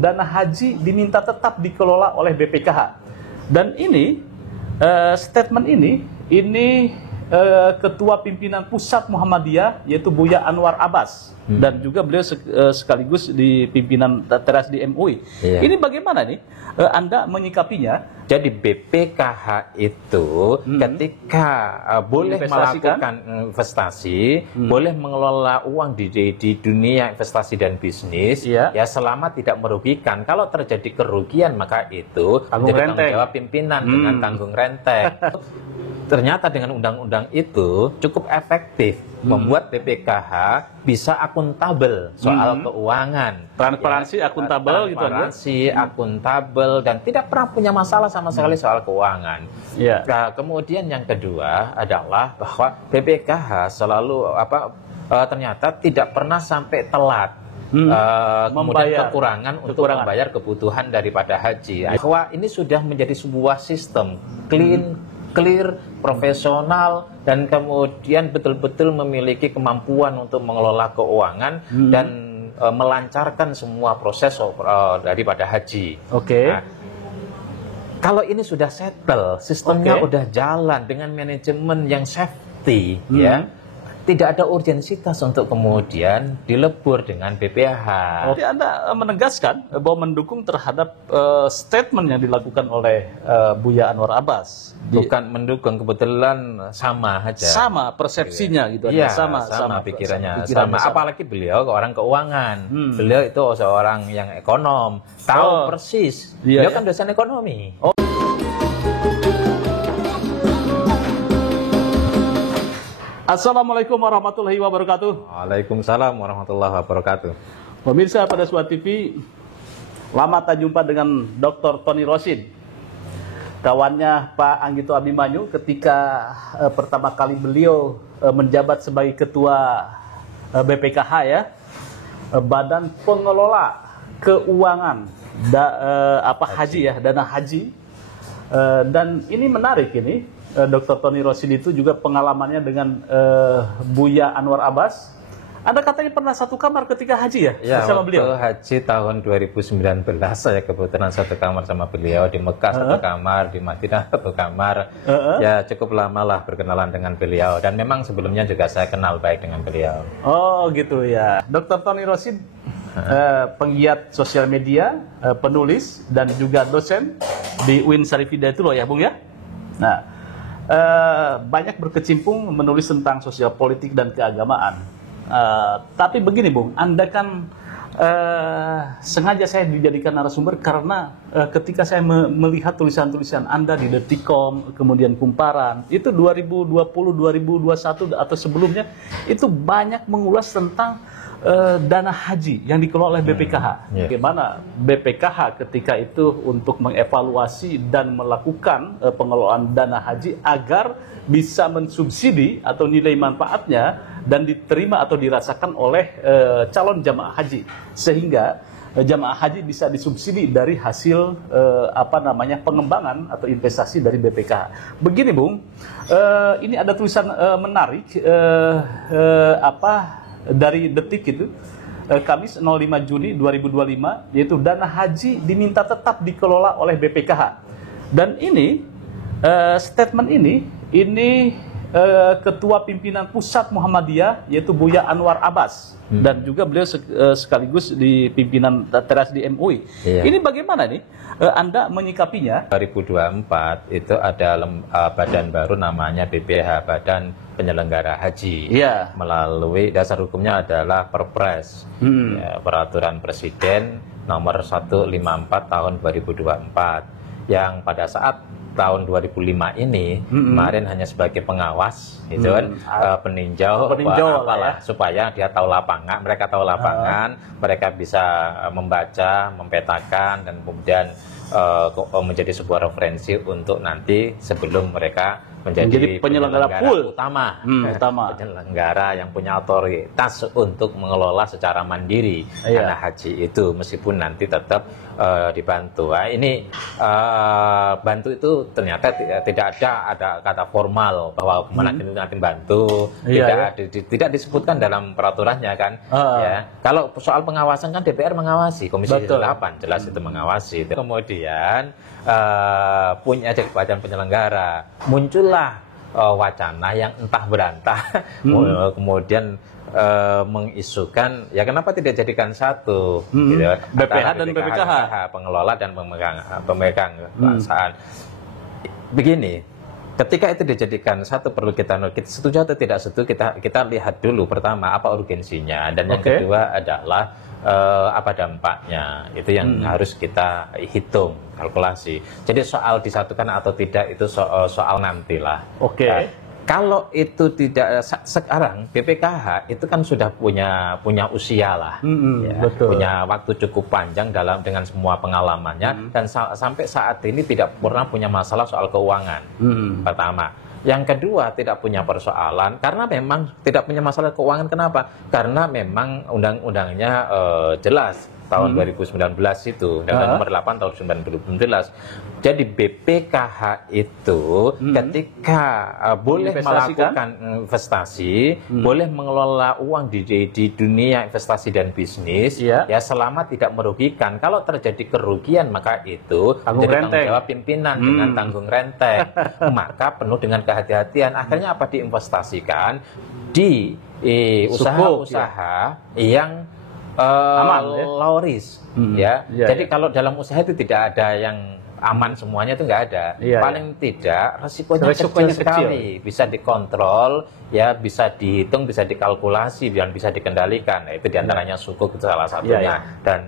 dana haji diminta tetap dikelola oleh BPKH. Dan ini statement ini Ketua Pimpinan Pusat Muhammadiyah yaitu Buya Anwar Abbas dan juga beliau sekaligus di pimpinan teras di MUI. Iya. Ini bagaimana nih Anda menyikapinya? Jadi BPKH itu ketika boleh melakukan investasi, boleh mengelola uang di dunia investasi dan bisnis, Iya. ya selama tidak merugikan. Kalau terjadi kerugian maka itu Tanggung menjadi renteng. tanggung jawab pimpinan dengan tanggung renteng. Ternyata dengan undang-undang itu cukup efektif membuat BPKH bisa akuntabel soal keuangan. Transparansi, akuntabel gitu kan? Transparansi, akuntabel, dan tidak pernah punya masalah sama sekali soal keuangan. Iya. Nah, kemudian yang kedua adalah bahwa BPKH selalu ternyata tidak pernah sampai telat. Kemudian Membayar. kekurangan untuk membayar kebutuhan daripada haji. Bahwa ini sudah menjadi sebuah sistem clear, profesional, dan kemudian betul-betul memiliki kemampuan untuk mengelola keuangan dan melancarkan semua proses daripada haji. Oke. Nah, kalau ini sudah settle, sistemnya Oke. udah jalan dengan manajemen yang safety, ya, tidak ada urgensitas untuk kemudian dilebur dengan BPH. Jadi Anda menegaskan bahwa mendukung terhadap statement yang dilakukan oleh Buya Anwar Abbas. Bukan mendukung, kebetulan sama aja. Sama persepsinya gitu. Iya, sama pikirannya. pikirannya Sama. Apalagi beliau orang keuangan. Beliau itu seorang yang ekonom, tahu persis. Iya, Beliau ya. kan dosen ekonomi. Assalamualaikum warahmatullahi wabarakatuh. Waalaikumsalam warahmatullahi wabarakatuh. Pemirsa pada Suara TV, lama tak jumpa dengan Dr. Tony Rosin, kawannya Pak Anggito Abimanyu ketika pertama kali beliau menjabat sebagai ketua BPKH ya, Badan Pengelola Keuangan haji ya, dana haji. Dan ini menarik ini, Dr. Tony Rosin itu juga pengalamannya dengan Buya Anwar Abbas. Anda katanya pernah satu kamar ketika haji ya, Ya, bersama waktu beliau? haji tahun 2019 saya kebetulan satu kamar sama beliau, di Mekah satu kamar, di Madinah satu kamar. Ya cukup lama lah berkenalan dengan beliau, dan memang sebelumnya juga saya kenal baik dengan beliau. Oh gitu ya. Dr. Tony Rosin, penggiat sosial media, penulis, dan juga dosen di UIN Syarif Hidayatullah ya Bung ya? Nah, banyak berkecimpung menulis tentang sosial politik dan keagamaan. Tapi begini Bung, Anda kan sengaja saya dijadikan narasumber karena ketika saya melihat tulisan-tulisan Anda di Detikcom, kemudian Kumparan, itu 2020, 2021 atau sebelumnya, itu banyak mengulas tentang dana haji yang dikelola oleh BPKH. Bagaimana BPKH ketika itu untuk mengevaluasi dan melakukan pengelolaan dana haji agar bisa mensubsidi atau nilai manfaatnya dan diterima atau dirasakan oleh calon jamaah haji, sehingga jamaah haji bisa disubsidi dari hasil pengembangan atau investasi dari BPKH. Begini Bung, ini ada tulisan menarik dari Detik itu, Kamis 05 Juni 2025, yaitu dana haji diminta tetap dikelola oleh BPKH. Dan ini statement ini Ketua Pimpinan Pusat Muhammadiyah yaitu Buya Anwar Abbas dan juga beliau sekaligus di pimpinan teras di MUI. Iya. Ini bagaimana nih Anda menyikapinya? 2024 itu ada badan baru namanya BPH, Badan Penyelenggara Haji. Iya. Melalui dasar hukumnya adalah Perpres, ya, Peraturan Presiden nomor 154 tahun 2024, yang pada saat tahun 2005 ini kemarin hanya sebagai pengawas, itu kan peninjau apalah, ya, supaya dia tahu lapangan, mereka tahu lapangan, mereka bisa membaca, mempetakan, dan kemudian menjadi sebuah referensi untuk nanti sebelum mereka menjadi penyelenggara pool utama, utama. penyelenggara yang punya otoritas untuk mengelola secara mandiri dana haji itu, meskipun nanti tetap dibantu. Nah, ini bantu itu ternyata tidak ada kata formal bahwa nanti bantu, tidak disebutkan dalam peraturannya kan. Ya, kalau soal pengawasan kan DPR mengawasi, Komisi 8 jelas itu mengawasi. Kemudian punya jadi badan penyelenggara, muncullah wacana yang entah berantah, kemudian mengisukan ya kenapa tidak jadikan satu, gitu, BPH dan BPKH, pengelola dan pemegang kekuasaan. Begini, ketika itu dijadikan satu perlu kita setuju atau tidak setuju, kita lihat dulu pertama apa urgensinya, dan yang kedua adalah apa dampaknya, itu yang harus kita hitung, kalkulasi. Jadi soal disatukan atau tidak itu soal nantilah. Kalau itu tidak sekarang, BPKH itu kan sudah punya usia lah, punya waktu cukup panjang dengan semua pengalamannya, dan sampai saat ini tidak pernah punya masalah soal keuangan. Pertama. Yang kedua, tidak punya persoalan karena memang tidak punya masalah keuangan. Kenapa? Karena memang undang-undangnya jelas tahun 2019 itu, Undang-Undang nomor 8 tahun 2019. Jadi BPKH itu ketika boleh melakukan investasi, boleh mengelola uang di dunia investasi dan bisnis, ya selama tidak merugikan. Kalau terjadi kerugian maka itu menjadi tanggung jawab pimpinan dengan tanggung renteng. Maka penuh dengan kehati-hatian. Akhirnya apa, diinvestasikan di usaha-usaha yang aman, low risk, Jadi kalau dalam usaha itu tidak ada yang aman semuanya, itu nggak ada. Paling tidak resikonya kecil sekali, bisa dikontrol, bisa dihitung, bisa dikalkulasi, dan bisa dikendalikan. Itu diantaranya sukuk itu salah satunya, dan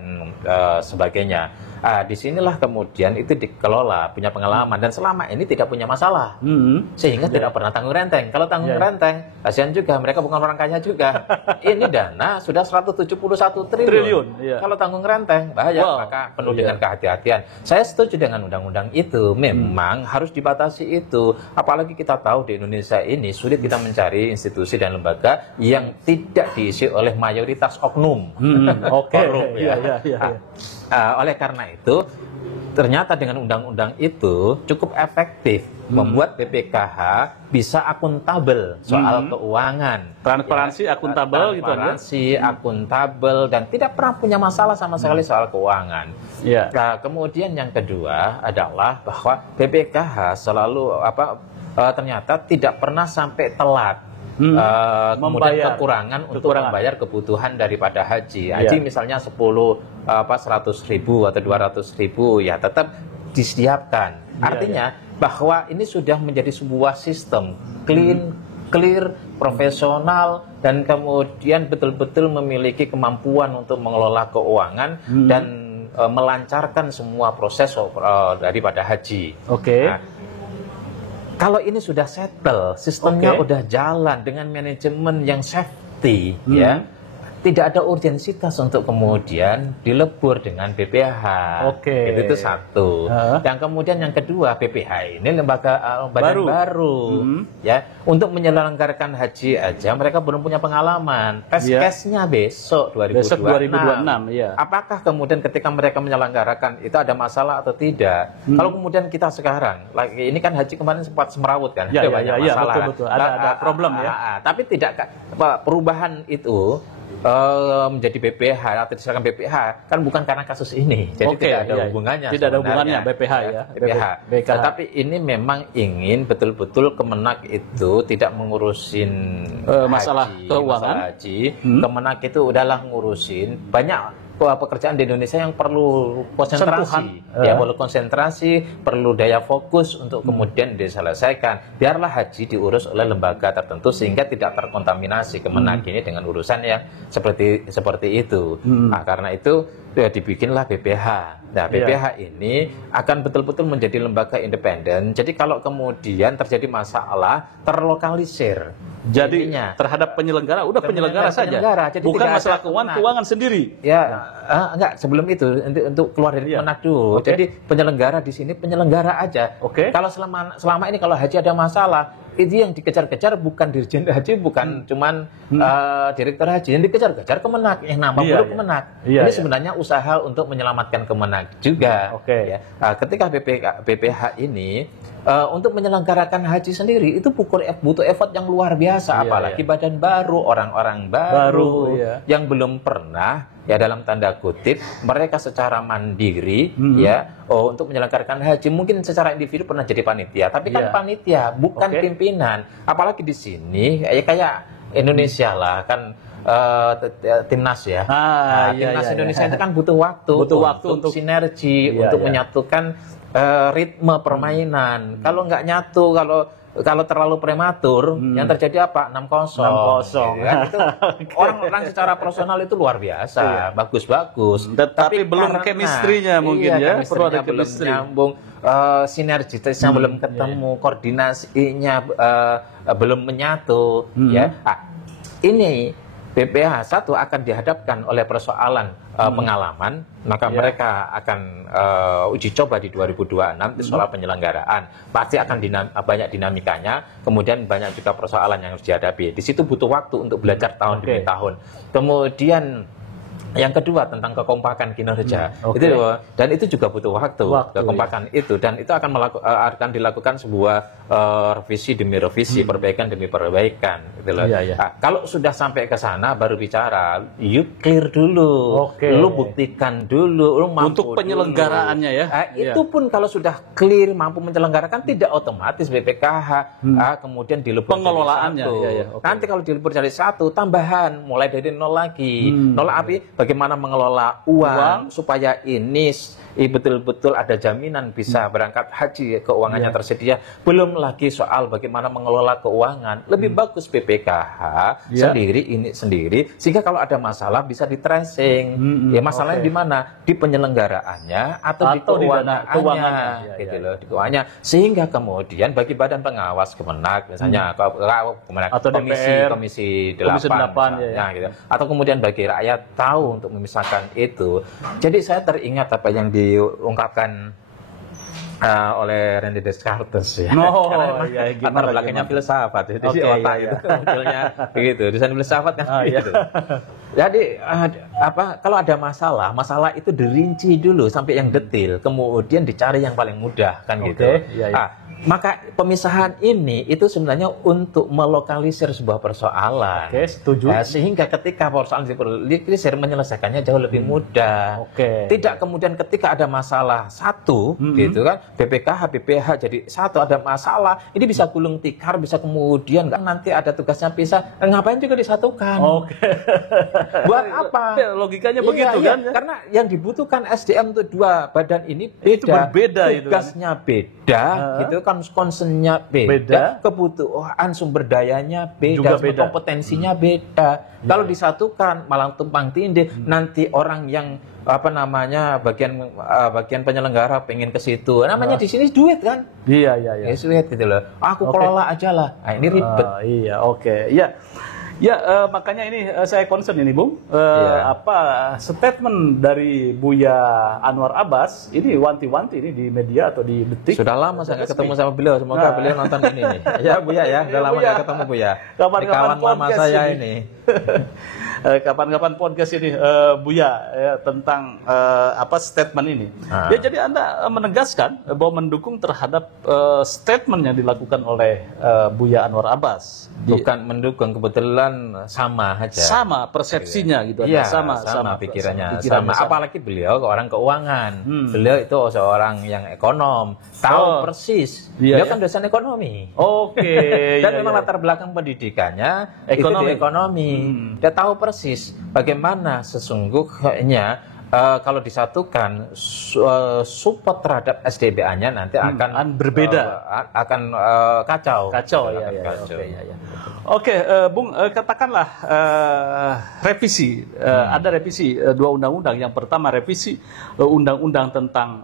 sebagainya. Disinilah kemudian itu dikelola, punya pengalaman, dan selama ini tidak punya masalah, sehingga tidak pernah tanggung renteng. Kalau tanggung renteng, kasihan juga, mereka bukan orang kaya juga. Ini dana sudah 171 triliun. Kalau tanggung renteng, bahaya, maka penuh dengan kehati-hatian. Saya setuju dengan undang-undang itu, memang harus dibatasi itu. Apalagi kita tahu di Indonesia ini sulit kita mencari institusi dan lembaga yang tidak diisi oleh mayoritas oknum, korup. Oleh karena itu, ternyata dengan undang-undang itu cukup efektif membuat BPKH bisa akuntabel soal keuangan, transparansi, akuntabel, akuntabel, dan tidak pernah punya masalah sama sekali soal keuangan. Nah, kemudian yang kedua adalah bahwa BPKH selalu ternyata tidak pernah sampai telat. Kemudian kekurangan untuk membayar kebutuhan daripada haji. Haji misalnya 100.000 atau 200.000, ya tetap disiapkan. Artinya bahwa ini sudah menjadi sebuah sistem clear, profesional, dan kemudian betul-betul memiliki kemampuan untuk mengelola keuangan dan melancarkan semua proses daripada haji. Kalau ini sudah settle, sistemnya udah jalan dengan manajemen yang safety, tidak ada urgensitas untuk kemudian dilebur dengan BPH. Itu satu. Yang kemudian yang kedua, BPH ini lembaga badan baru. Untuk menyelenggarakan haji aja mereka belum punya pengalaman. Tes case-nya besok 2026. Apakah kemudian ketika mereka menyelenggarakan itu ada masalah atau tidak? Kalau kemudian kita sekarang, ini kan haji kemarin sempat semerawut kan, ada banyak masalah. Betul. Ada problem tapi tidak perubahan itu menjadi BPH atau diserahkan BPH kan bukan karena kasus ini, jadi tidak ada hubungannya. Tidak ada hubungannya BPH BPH. Tetapi ini memang ingin betul-betul Kemenak itu tidak mengurusin masalah keuangan. Kemenak itu udahlah ngurusin banyak pekerjaan di Indonesia yang perlu konsentrasi, perlu konsentrasi, perlu daya fokus untuk kemudian diselesaikan. Biarlah haji diurus oleh lembaga tertentu sehingga tidak terkontaminasi Kemenak ini dengan urusan yang seperti itu. Nah, karena itu dibikinlah BPH. Nah, BPH ini akan betul-betul menjadi lembaga independen. Jadi kalau kemudian terjadi masalah, terlokalisir. Jadi terhadap penyelenggara, penyelenggara saja. Jadi bukan masalah keuangan sendiri. enggak, sebelum itu untuk keluar dari Kemenak dulu. Oke. Jadi penyelenggara di sini penyelenggara aja. Oke. Kalau selama ini kalau haji ada masalah, itu yang dikejar-kejar bukan Dirjen Haji, bukan cuman Direktur Haji, yang dikejar-kejar Kemenak, yang nama buruk Kemenak. Ini sebenarnya usaha untuk menyelamatkan Kemenak juga. Oke. Ya. Ketika BPH ini untuk menyelenggarakan haji sendiri itu butuh effort yang luar biasa, apalagi badan baru, orang-orang baru yang belum pernah, ya dalam tanda kutip, mereka secara mandiri ya untuk menyelenggarakan haji. Mungkin secara individu pernah jadi panitia, tapi kan panitia bukan pimpinan. Apalagi di sini kayak Indonesia lah kan, timnas ya. Timnas Indonesia itu kan butuh waktu untuk sinergi, untuk menyatukan ritme permainan. Kalau nggak nyatu, kalau terlalu prematur, yang terjadi apa? 6-0. Ya, itu orang-orang secara profesional itu luar biasa, bagus-bagus. Tapi belum chemistry-nya mungkin perlu ada belum nyambung, sinergitasnya belum ketemu, koordinasinya belum menyatu. Ya, ini BPH 1 akan dihadapkan oleh persoalan pengalaman, maka mereka akan uji coba di 2026 itu soal penyelenggaraan. Pasti akan banyak dinamikanya, kemudian banyak juga persoalan yang harus dihadapi. Di situ butuh waktu untuk belajar tahun demi tahun. Kemudian yang kedua tentang kekompakan kinerja, dan itu juga butuh waktu kekompakan itu, dan itu akan dilakukan sebuah revisi demi revisi, perbaikan demi perbaikan, gitu loh. Nah, kalau sudah sampai ke sana baru bicara, you clear dulu, lu buktikan dulu, lu mampu untuk penyelenggaraannya dulu. Itu pun kalau sudah clear mampu menyelenggarakan, tidak otomatis BPKH kemudian dilebur pengelolaannya. Nanti kalau dilebur dari 1 tambahan, mulai dari 0 lagi, 0 api. Bagaimana mengelola uang supaya ini betul-betul ada jaminan bisa berangkat haji, keuangannya tersedia. Belum lagi soal bagaimana mengelola keuangan. Lebih bagus BPKH sendiri, sehingga kalau ada masalah bisa di tracing. Ya masalahnya di mana? Di penyelenggaraannya atau di keuangannya, gitu loh, di keuangannya. Sehingga kemudian bagi badan pengawas Kemenak, misalnya atau komisi 8 gitu. Atau kemudian bagi rakyat tahu untuk memisahkan itu. Jadi saya teringat apa yang diungkapkan oleh René Descartes ya. Latar belakangnya filsafat. Jadi otak itu munculnya begitu. Desain filsafat kan gitu. Jadi kalau ada masalah itu dirinci dulu sampai yang detail, kemudian dicari yang paling mudah kan gitu. Maka pemisahan ini itu sebenarnya untuk melokalisir sebuah persoalan. Setuju. Sehingga ketika persoalan dilokalisir, menyelesaikannya jauh lebih mudah. Tidak kemudian ketika ada masalah satu, gitu kan, BPKH, BPH jadi satu, ada masalah, ini bisa gulung tikar, bisa kemudian nanti ada tugasnya pisah, ngapain juga disatukan. Buat apa? Logikanya begitu kan? Karena yang dibutuhkan SDM untuk dua badan ini beda. Itu berbeda, tugasnya beda, gitu kan. Concernnya beda, kebutuhan sumber dayanya beda, kompetensinya beda. Kalau disatukan malah tumpang tindih, nanti orang yang bagian penyelenggara pengen ke situ. Namanya di sini duit kan? Duit gitu loh. Aku kelola aja lah. Nah, ini ribet. Makanya ini saya concern ini, Bung. Statement dari Buya Anwar Abbas ini wanti-wanti ini di media atau di Detik. Sudah lama saya nggak ketemu sama beliau. Semoga beliau nonton ini nih. Ya Buya ya, sudah lama nggak ketemu Buya. Kapan-kapan lama saya ini. Kapan-kapan podcast ini Buya tentang statement ini. Ya, jadi Anda menegaskan bahwa mendukung terhadap statement yang dilakukan oleh Buya Anwar Abbas. Bukan mendukung, kebetulan sama aja. Sama persepsinya gitu. Iya, sama pikirannya. Sama. Apalagi beliau orang keuangan. Beliau itu seorang yang ekonom, tahu persis. Beliau kan dosen ekonomi. Dan memang latar belakang pendidikannya ekonomi. Dia tahu persis bagaimana sesungguhnya kalau disatukan support terhadap SDBA-nya nanti akan berbeda, akan kacau. Bung, katakanlah revisi, ada revisi dua undang-undang. Yang pertama revisi undang-undang tentang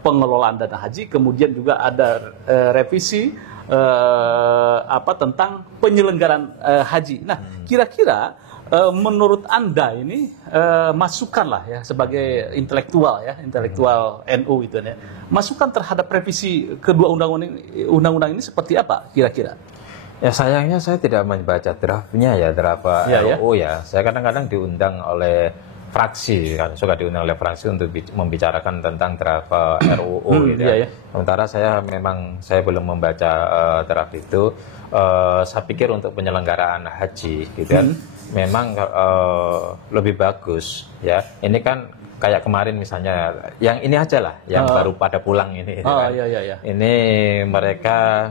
pengelolaan dana haji, kemudian juga ada revisi tentang penyelenggaraan haji. Nah, kira-kira menurut Anda ini masukan lah ya sebagai intelektual NU itu ya. Masukan terhadap revisi kedua undang-undang ini seperti apa kira-kira? Ya sayangnya saya tidak membaca draftnya ya, draft RUU ya. Saya kadang-kadang diundang oleh fraksi, kan suka diundang oleh fraksi untuk membicarakan tentang draft RUU gitu ya. Sementara saya belum membaca draft itu. Saya pikir untuk penyelenggaraan haji gitu kan, memang lebih bagus ya. Ini kan kayak kemarin misalnya, yang ini aja lah, yang baru pada pulang ini. Kan. Ini mereka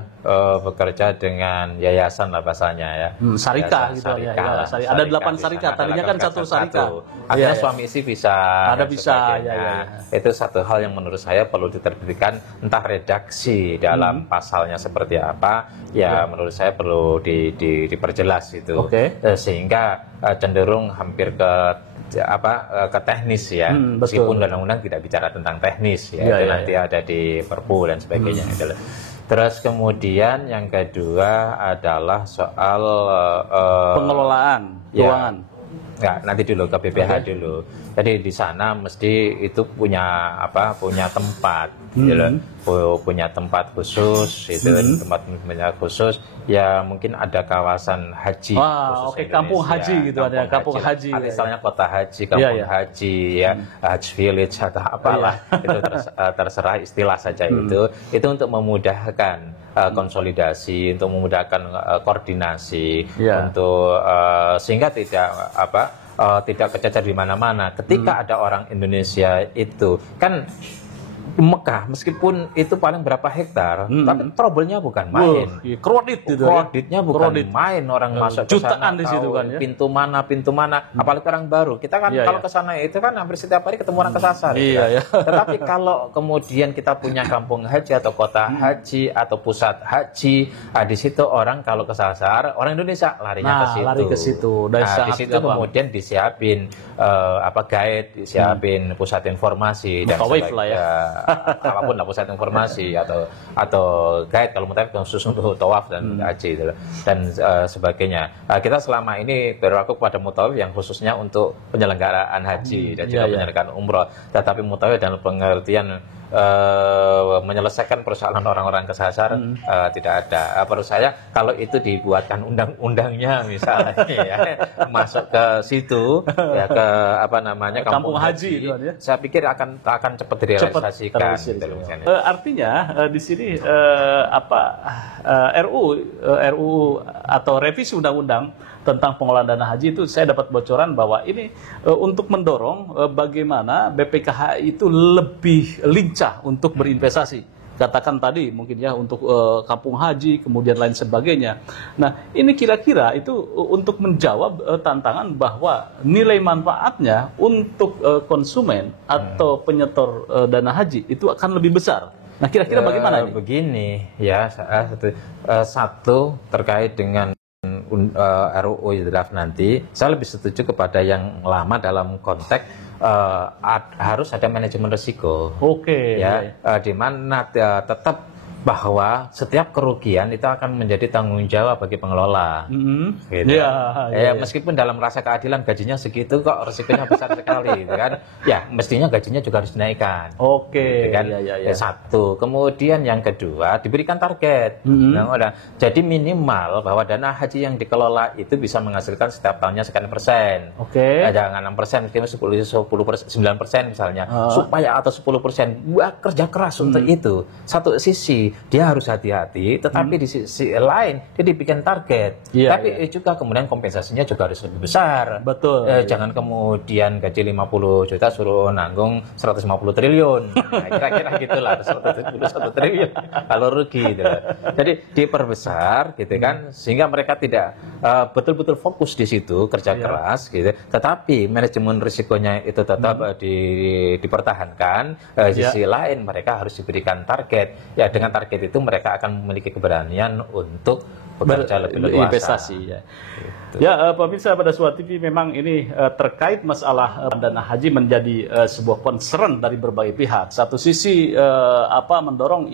bekerja dengan yayasan lah bahasanya ya. Syarikat gitu ya. Ada 8 syarikat, tadinya kan 1 syarikat. Akhirnya suami istri bisa. Ada bisa. Itu satu hal yang menurut saya perlu diterbitkan, entah redaksi dalam pasalnya seperti apa. Ya menurut saya perlu diperjelas itu. Sehingga cenderung hampir ke teknis ya, meskipun undang-undang tidak bicara tentang teknis ya, itu nanti ada di Perpu dan sebagainya. Terus kemudian yang kedua adalah soal pengelolaan keuangan. Nanti dulu ke BPH dulu. Jadi di sana mesti itu punya tempat, punya tempat khusus, tempat khusus. Ya mungkin ada kawasan haji. Kampung haji gitu, ada kampung haji. Misalnya kota haji, kampung haji, ya, Haji Village atau apalah, itu terserah istilah saja itu. Itu untuk memudahkan konsolidasi, untuk memudahkan koordinasi, untuk sehingga tidak kececer di mana-mana. Ketika ada orang Indonesia itu kan Mekah, meskipun itu paling berapa hektar, tapi trouble-nya bukan main. Kreditnya bukan main, orang masuk ke sana di situ kan ya. Pintu mana, apalagi orang baru. Kita kan kalau ke sana itu kan hampir setiap hari ketemu orang kesasar. Tetapi kalau kemudian kita punya kampung haji atau kota haji atau pusat haji, di situ orang kalau kesasar, orang Indonesia larinya ke situ. Lari ke situ. Di situ kemudian disiapin guide, disiapin pusat informasi dan sebagainya. Apapun lah, pusat informasi atau guide kalau mutawif khusus untuk tawaf dan haji dan sebagainya. Kita selama ini berlaku kepada mutawif yang khususnya untuk penyelenggaraan haji dan juga penyelenggaraan umroh. Tetapi mutawif dalam pengertian menyelesaikan persoalan orang-orang kesasar tidak ada. Menurut saya kalau itu dibuatkan undang-undangnya misalnya masuk ke situ ya, ke kampung haji itu, saya pikir akan cepat direalisasikan. Artinya di sini RUU atau revisi undang-undang tentang pengelolaan dana haji itu saya dapat bocoran bahwa ini untuk mendorong bagaimana BPKH itu lebih lincah untuk berinvestasi. Katakan tadi mungkin ya untuk kampung haji kemudian lain sebagainya. Nah, ini kira-kira itu untuk menjawab tantangan bahwa nilai manfaatnya untuk konsumen atau penyetor dana haji itu akan lebih besar. Nah, kira-kira bagaimana ini? Begini ya, satu terkait dengan RUU draft nanti, saya lebih setuju kepada yang lama dalam konteks harus ada manajemen risiko. Di mana tetap bahwa setiap kerugian itu akan menjadi tanggung jawab bagi pengelola. Meskipun dalam rasa keadilan gajinya segitu kok risikonya besar sekali, gitu kan? Ya mestinya gajinya juga harus dinaikkan. Satu. Kemudian yang kedua diberikan target. Jadi minimal bahwa dana haji yang dikelola itu bisa menghasilkan setiap tahunnya sekian persen. Jangan 6%, mungkin 9% misalnya. Supaya atau 10% buat kerja keras untuk itu. Satu sisi dia harus hati-hati, tetapi di sisi lain dia dibikin target. Tapi juga kemudian kompensasinya juga harus lebih besar. Jangan kemudian gaji 50 juta suruh nanggung 150 triliun. Kira-kira gitulah, 171 triliun kalau rugi gitu. Jadi diperbesar gitu kan, sehingga mereka tidak betul-betul fokus di situ kerja keras gitu. Tetapi manajemen risikonya itu tetap dipertahankan. Di sisi lain mereka harus diberikan target. Ya dengan target itu mereka akan memiliki keberanian untuk bekerja lebih luas. Investasi ya. Pemirsa pada Suara TV memang ini terkait masalah dana haji menjadi sebuah concern dari berbagai pihak. Satu sisi mendorong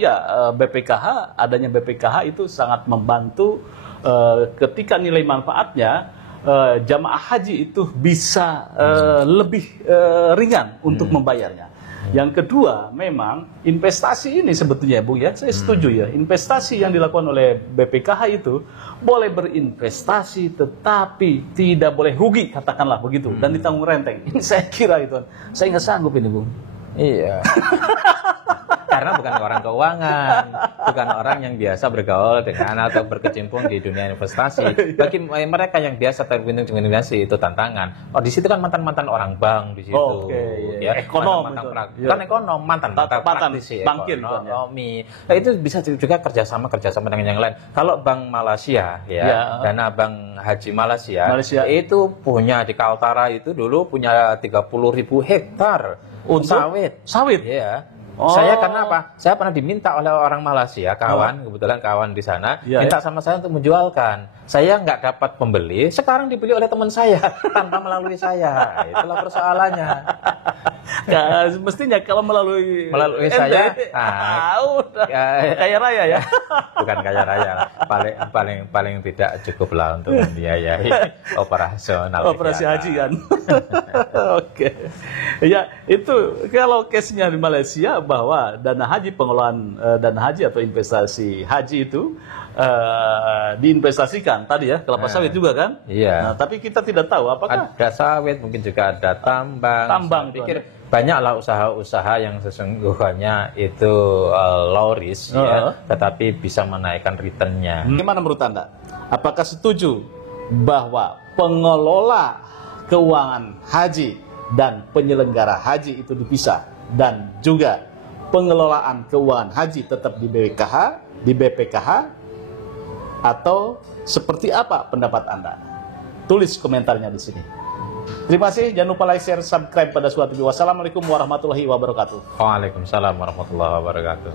BPKH, adanya BPKH itu sangat membantu ketika nilai manfaatnya jamaah haji itu bisa lebih ringan untuk membayarnya. Yang kedua, memang investasi ini sebetulnya, Bu ya, saya setuju ya. Investasi yang dilakukan oleh BPKH itu boleh berinvestasi, tetapi tidak boleh rugi, katakanlah begitu, dan ditanggung renteng. Ini saya kira itu, saya nggak sanggup ini, Bu. Iya. Karena bukan orang keuangan, bukan orang yang biasa bergaul dengan atau berkecimpung di dunia investasi. Bagi mereka yang biasa terbimbing dengan investasi itu tantangan. Oh, di situ kan mantan-mantan orang bank di situ. Oke, ya. ekonom Bukan ekonom, mantan praktisi bankir, ekonomi. Nah, itu bisa juga kerjasama dengan yang lain. Kalau Bank Malaysia, ya, Dana Bank Haji Malaysia itu punya di Kaltara itu dulu punya 30.000 hektar untuk sawit. Ya. Saya karena apa? Saya pernah diminta oleh orang Malaysia, kebetulan kawan di sana, minta sama saya untuk menjualkan. Saya nggak dapat pembeli, sekarang dibeli oleh teman saya tanpa melalui saya. Itulah persoalannya. Nah, mestinya kalau melalui saya, kaya raya ya. Bukan kaya raya, paling tidak cukup lah untuk membiayai operasi haji kan. Oke. Ya, itu kalau case-nya di Malaysia bahwa dana haji, pengelolaan dana haji atau investasi haji itu diinvestasikan tadi ya, kelapa sawit juga kan? Iya. Nah, tapi kita tidak tahu apakah ada sawit, mungkin juga ada tambang. Saya pikir banyaklah usaha-usaha yang sesungguhnya itu low risk, ya, tetapi bisa menaikkan return-nya. Bagaimana menurut Anda? Apakah setuju bahwa pengelola keuangan haji dan penyelenggara haji itu dipisah, dan juga pengelolaan keuangan haji tetap di BPKH, atau seperti apa pendapat Anda? Tulis komentarnya di sini. Terima kasih, jangan lupa like, share, subscribe pada suatu video. Wassalamualaikum warahmatullahi wabarakatuh. Waalaikumsalam warahmatullahi wabarakatuh.